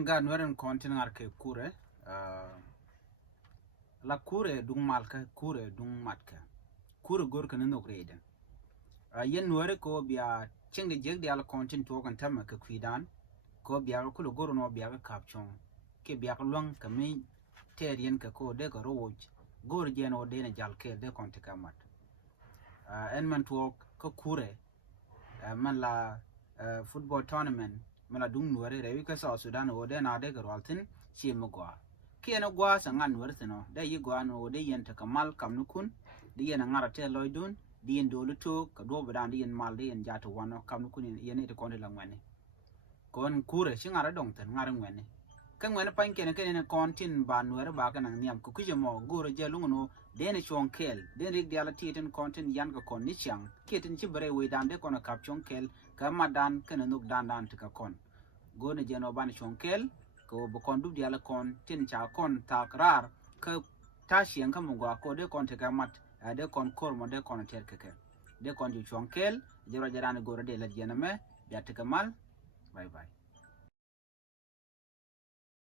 en ga nweren kontin arke kure la kure dung malka kure dung matka kure gor kan no greden yen nwere ko biya chinga jeg dial kontin to kan tamma ka kwidan ko biya ko gor no biya ka kapchon ke biya long kami terien ka ko de ko roj gor jeno de na jalke de kontika mat en man to ko kure man la football tournament mala dung nuare rewi ka South Sudan o de na de garwaltin chi mugwa kiena gwa sangan nuartino de yi gwa no de yenta kamal kamnukun de yena ngara te loidun de yen dolu to ka do badan de yen mal de yen jato wano kamnukun yen ite konde langwane kon kure singara dongten ngara ngwane kan ngwane pan kene kene kontin ba nuare ba kan niam ku kujemo goro jelungo de ne chonkel de rig diala titen kontin yan ka kon ni chang keten ci bare we dan de kono kap chonkel kama dan kana nuk dan tika kon gone jeno ban chonkel ko bo kon dub diala kon tin cha kon takrar ka tashiyan kam ngwa ko de kon tika mat de kon kor mo de kon terkeke de kon ju chonkel jero jarane gore de la jename ya tika mal bye bye